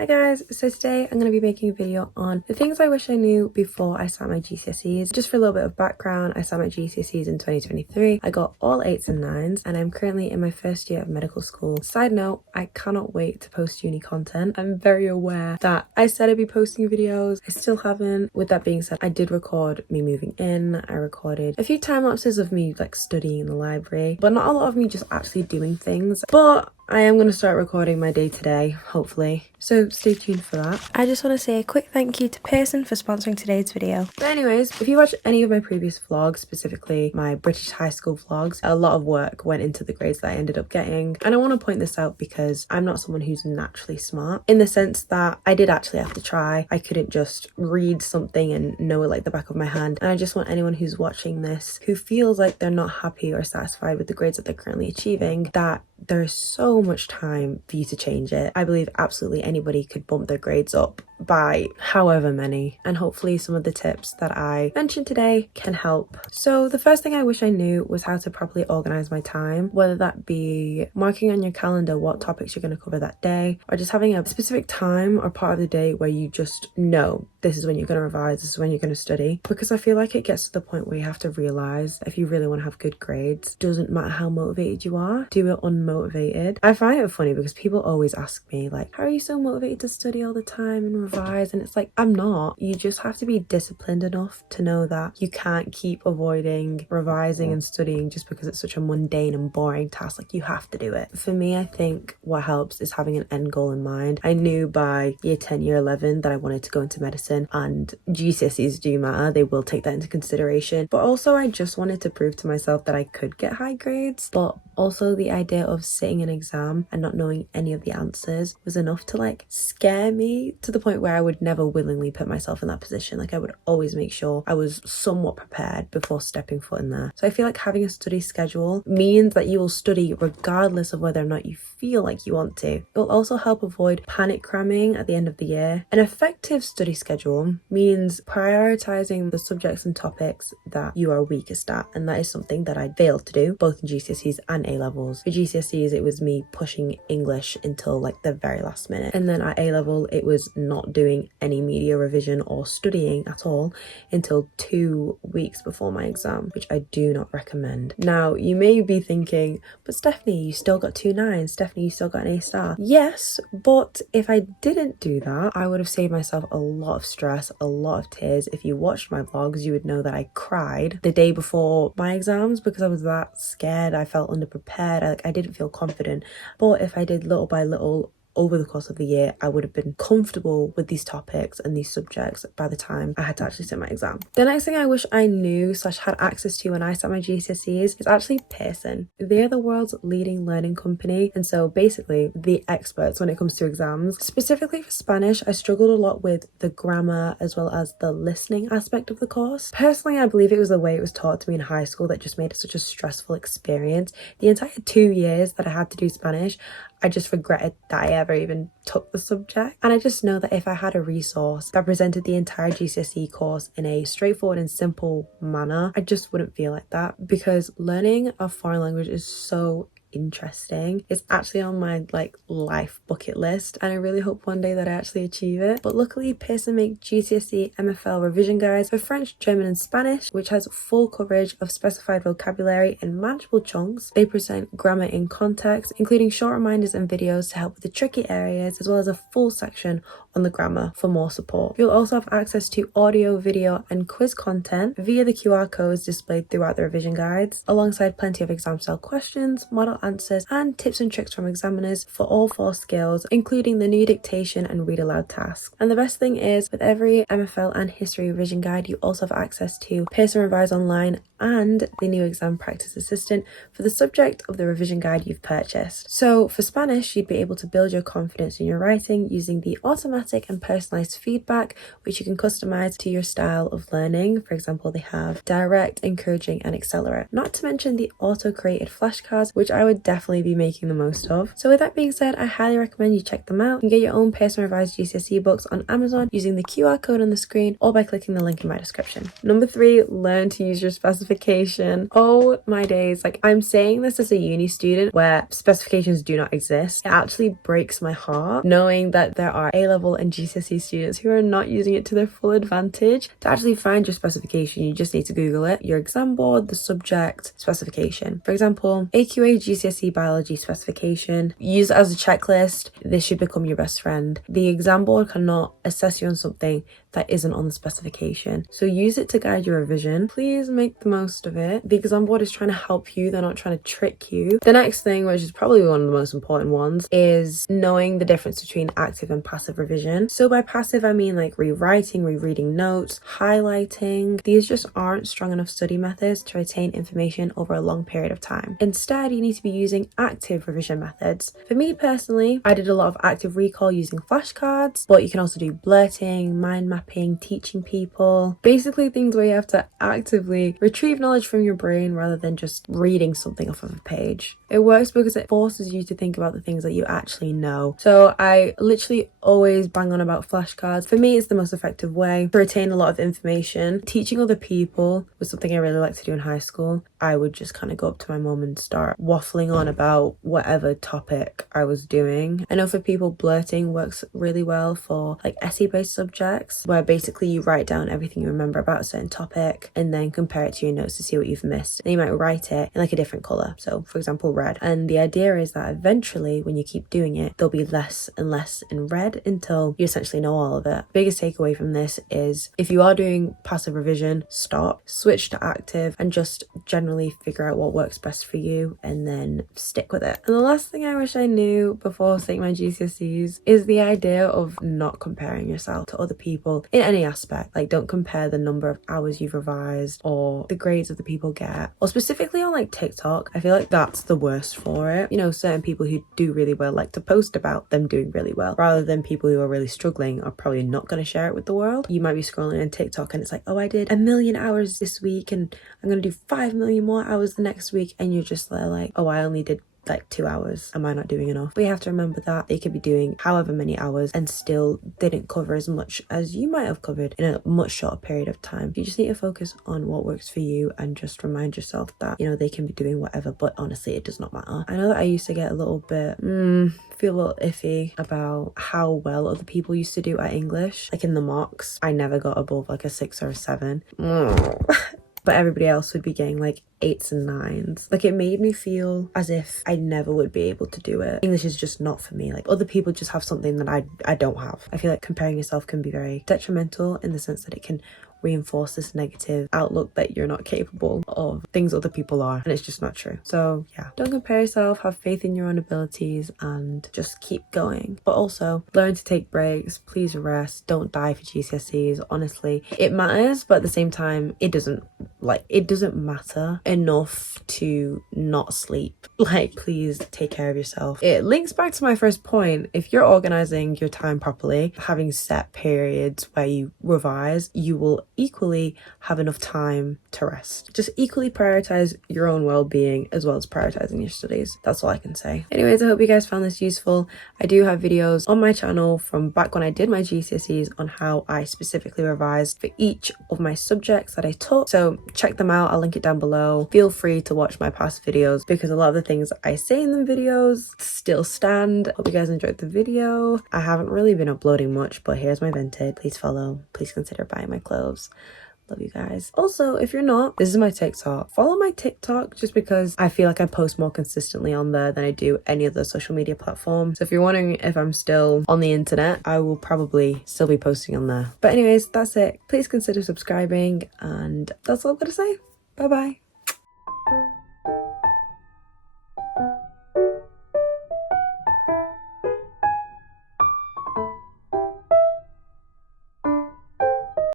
Hi guys, so today I'm going to be making a video on the things I wish I knew before I started my GCSEs. Just for a little bit of background, I started my GCSEs in 2023. I got all 8s and 9s and I'm currently in my first year of medical school. Side note, I cannot wait to post uni content. I'm very aware that I said I'd be posting videos. I still haven't. With that being said, I did record me moving in. I recorded a few time lapses of me like studying in the library, but not a lot of me just actually doing things. But I am going to start recording my day-to-day, hopefully. So stay tuned for that. I just want to say a quick thank you to Pearson for sponsoring today's video. But anyways, if you watch any of my previous vlogs, specifically my British high school vlogs, a lot of work went into the grades that I ended up getting. And I want to point this out because I'm not someone who's naturally smart, in the sense that I did actually have to try. I couldn't just read something and know it like the back of my hand. And I just want anyone who's watching this who feels like they're not happy or satisfied with the grades that they're currently achieving, that there's so much time for you to change it. I believe absolutely anybody could bump their grades up by however many, and hopefully some of the tips that I mentioned today can help. So the first thing I wish I knew was how to properly organize my time, whether that be marking on your calendar what topics you're going to cover that day, or just having a specific time or part of the day where you just know this is when you're going to revise, this is when you're going to study. Because I feel like it gets to the point where you have to realize if you really want to have good grades, doesn't matter how motivated you are, do it unmotivated. I find it funny because people always ask me like, how are you so motivated to study all the time and revise? And it's like, I'm not. You just have to be disciplined enough to know that you can't keep avoiding revising and studying just because it's such a mundane and boring task. Like, you have to do it. For me, I think what helps is having an end goal in mind. I knew by year 10, year 11 that I wanted to go into medicine, and GCSEs do matter. They will take that into consideration. But also I just wanted to prove to myself that I could get high grades. But also the idea of sitting an exam and not knowing any of the answers was enough to like scare me, to the point where I would never willingly put myself in that position. Like, I would always make sure I was somewhat prepared before stepping foot in there. So I feel like having a study schedule means that you will study regardless of whether or not you feel like you want to. It will also help avoid panic cramming at the end of the year. An effective study schedule means prioritizing the subjects and topics that you are weakest at, and that is something that I failed to do both in GCSEs and A-levels. For GCSEs, it was me pushing English until like the very last minute, and then at A-level it was not doing any media revision or studying at all until 2 weeks before my exam, which I do not recommend. Now you may be thinking, but Stephanie, you still got 2 9s. Stephanie, you still got an A-star. Yes, but if I didn't do that, I would have saved myself a lot of stress, a lot of tears. If you watched my vlogs, you would know that I cried the day before my exams because I was that scared. I felt underprepared. I didn't feel confident. But if I did little by little over the course of the year, I would have been comfortable with these topics and these subjects by the time I had to actually sit my exam. The next thing I wish I knew / had access to when I started my GCSEs is actually Pearson. They're the world's leading learning company, and so basically the experts when it comes to exams. Specifically for Spanish, I struggled a lot with the grammar as well as the listening aspect of the course. Personally, I believe it was the way it was taught to me in high school that just made it such a stressful experience. The entire 2 years that I had to do Spanish, I just regretted that I ever even took the subject. And I just know that if I had a resource that presented the entire GCSE course in a straightforward and simple manner, I just wouldn't feel like that, because learning a foreign language is so interesting. It's actually on my like life bucket list, and I really hope one day that I actually achieve it. But luckily Pearson make GCSE MFL revision guides for French, German and Spanish, which has full coverage of specified vocabulary in manageable chunks. They present grammar in context, including short reminders and videos to help with the tricky areas, as well as a full section on the grammar for more support. You'll also have access to audio, video and quiz content via the QR codes displayed throughout the revision guides, alongside plenty of exam style questions, model answers and tips and tricks from examiners for all 4 skills, including the new dictation and read aloud tasks. And the best thing is, with every MFL and history revision guide, you also have access to Pearson Revise Online and the new exam practice assistant for the subject of the revision guide you've purchased. So for Spanish, you'd be able to build your confidence in your writing using the automatic and personalized feedback, which you can customize to your style of learning. For example, they have direct, encouraging and accelerate. Not to mention the auto-created flashcards, which I would would definitely be making the most of. So with that being said, I highly recommend you check them out. You can get your own personal revised GCSE books on Amazon using the QR code on the screen or by clicking the link in my description. Number 3, learn to use your specification. Oh my days, like I'm saying this as a uni student where specifications do not exist. It actually breaks my heart knowing that there are A-level and GCSE students who are not using it to their full advantage. To actually find your specification, you just need to Google it, your exam board, the subject, specification. For example, AQA GCSE biology specification. Use it as a checklist. This should become your best friend. The exam board cannot assess you on something that isn't on the specification. So use it to guide your revision. Please make the most of it. The exam board is trying to help you. They're not trying to trick you. The next thing, which is probably one of the most important ones, is knowing the difference between active and passive revision. So by passive, I mean like rewriting, rereading notes, highlighting. These just aren't strong enough study methods to retain information over a long period of time. Instead, you need to be using active revision methods. For me personally, I did a lot of active recall using flashcards, but you can also do blurting, mind mapping, teaching people. Basically things where you have to actively retrieve knowledge from your brain rather than just reading something off of a page. It works because it forces you to think about the things that you actually know. So I literally always bang on about flashcards. For me, it's the most effective way to retain a lot of information. Teaching other people was something I really liked to do in high school. I would just kind of go up to my mum and start waffling on about whatever topic I was doing. I know for people, blurting works really well for like essay-based subjects, where basically you write down everything you remember about a certain topic and then compare it to your notes to see what you've missed. And you might write it in like a different colour. So for example, red. And the idea is that eventually when you keep doing it, there'll be less and less in red until you essentially know all of it. Biggest takeaway from this is if you are doing passive revision, stop, switch to active, and just generally figure out what works best for you and then stick with it. And the last thing I wish I knew before taking my GCSEs is the idea of not comparing yourself to other people in any aspect. Like, don't compare the number of hours you've revised or the grades other people get, or specifically on like TikTok. I feel like that's the worst for it. You know, certain people who do really well like to post about them doing really well, rather than people who are really struggling are probably not going to share it with the world. You might be scrolling on TikTok and it's like, oh, I did 1 million hours this week and I'm going to do 5 million more hours the next week, and you're just there like, oh, I only did like 2 hours. Am I not doing enough? But you have to remember that they could be doing however many hours and still didn't cover as much as you might have covered in a much shorter period of time. You just need to focus on what works for you and just remind yourself that, you know, they can be doing whatever, but honestly it does not matter. I know that I used to get a little bit feel a little iffy about how well other people used to do at English. Like in the mocks, I never got above like a 6 or a 7. But everybody else would be getting like 8s and 9s. Like, it made me feel as if I never would be able to do it. English is just not for me. Like, other people just have something that I don't have. I feel like comparing yourself can be very detrimental in the sense that it can reinforce this negative outlook that you're not capable of things other people are, and it's just not true. So yeah, don't compare yourself, have faith in your own abilities and just keep going. But also learn to take breaks, please rest, don't die for GCSEs. Honestly, it matters, but at the same time it doesn't matter enough to not sleep. Like, please take care of yourself. It links back to my first point. If you're organizing your time properly, having set periods where you revise, you will equally have enough time to rest. Just equally prioritize your own well-being as well as prioritizing your studies. That's all I can say. Anyways, I hope you guys found this useful. I do have videos on my channel from back when I did my GCSEs on how I specifically revised for each of my subjects that I took, so check them out. I'll link it down below. Feel free to watch my past videos because a lot of the things I say in the videos still stand. Hope you guys enjoyed the video. I haven't really been uploading much, but here's my Vinted. Please follow. Please consider buying my clothes. Love you guys. Also, if you're not, this is my TikTok. Follow my TikTok just because I feel like I post more consistently on there than I do any other social media platform. So if you're wondering if I'm still on the internet, I will probably still be posting on there. But anyways, that's it. Please consider subscribing, and that's all I've got to say. Bye bye.